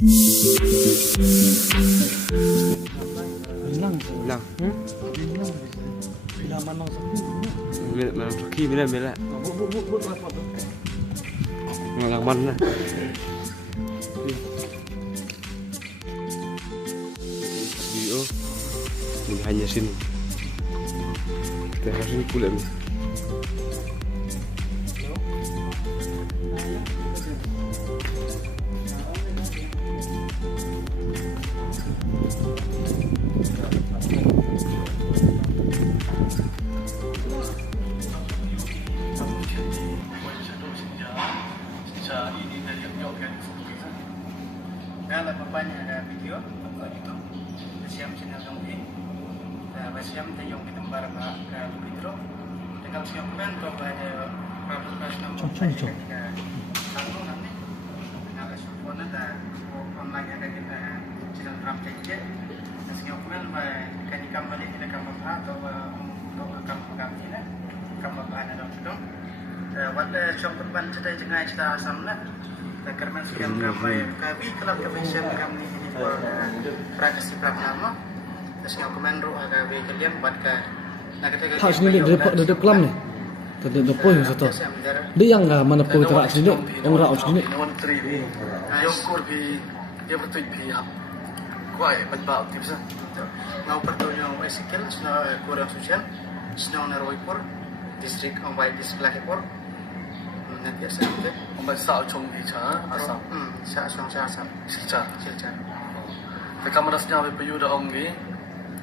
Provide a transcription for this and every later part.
Hilang. Hilang. Hilang. Hilang manang sepi. Manang sepi bila. Buat apa tuh? Hilang mana? Video ini hanya sini. Kita harus ini pula nih. Dalam bapaknya ada video atau itu siam channel kamu ini siam tayong kita barang ke video dengan siam kan kalau ada peraturan nomor satu nanti ada support ada online ada kita channel ramcek dan siam kan kan kembali kita kembali atau kembali ini kembali ada dong pada siam perban cerita jengai cerita asamlah kerana sekian ramai kami kelab kemensian kami ini praktisi praktama terus yang komando kami kalian buat ke Tak sini dia kelam ni. Tadi dia poin satu. Dia yang dah mana poin terak sini, yang rak sini. yang kur bi dia betul bi kuai betul tips ngau pertunya skill sna kurang sucian sna naroi kur distrik ambai display kur nanti asal itu Ông sao trông thì chả asam. sa asam Silcha. silcha Te kamera snya be payu da ông gi.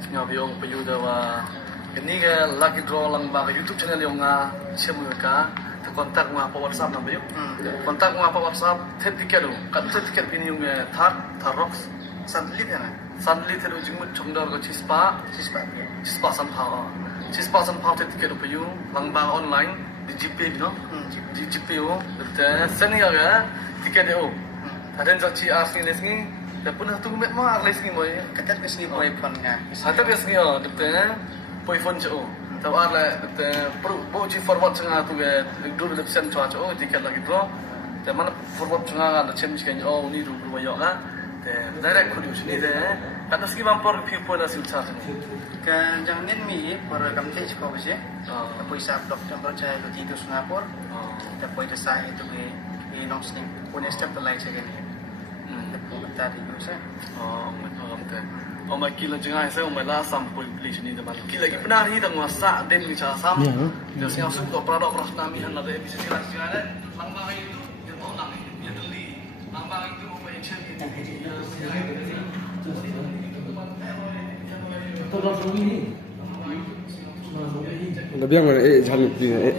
Snya be ông payu da wa. Ini ke lucky draw lang ba YouTube channel yung nga siya mo ka. Te kontak mo pa WhatsApp na bayo. Kontak mo pa WhatsApp te ticket do. Kat te ticket pini yung thar rocks. sandli kan Suddenly te do jingmut chongdor ko chispa sispa san phao. Chispa san phao te ticket do payu lang ba online di GP no. Di GP o. Te seni ga ticket do. Ada yang asli lesni, tapi pun satu met mah lesni boy. ketat ke sini boy pon nga Satu lesni oh, depende boy phone cakap. Tahu ada depende pro ci forward cenga tu ke dulu lebih sen cuaca oh tiket lagi tu. Tapi mana forward cenga ada change kan oh ni dulu banyak kan. Tapi direct kudu sini deh. Kan meski bampor view pun ada silca sini. kan jangan mi por kamte ko bese Oh, Apoy sa blog ng Brocha dito sa Singapore. oh, Apoy sa ito ke nong sning punya step to like second. Apoy tadi juga. oh, betul betul. Oh, mai kila cenga saya mai lah sampul beli sini teman. Kila lagi benar ni tengah sak den ni cara sam. Dia sing asuk ko produk nami han ada bisa kira cenga ada. Lambang itu dia mau nang dia beli. Lambang itu mau action itu. Tapi yang mana jangan pilih.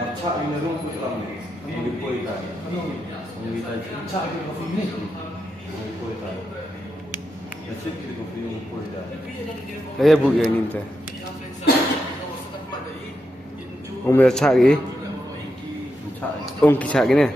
Acak ini rumah kelam ni, ini poi tadi. Ini tadi. Cak di kopi ni. Ini poi tadi. Acik ini kopi ini poi tadi. Saya buat yang ini teh. Om dah cak ni. Acak. Om kisah gini.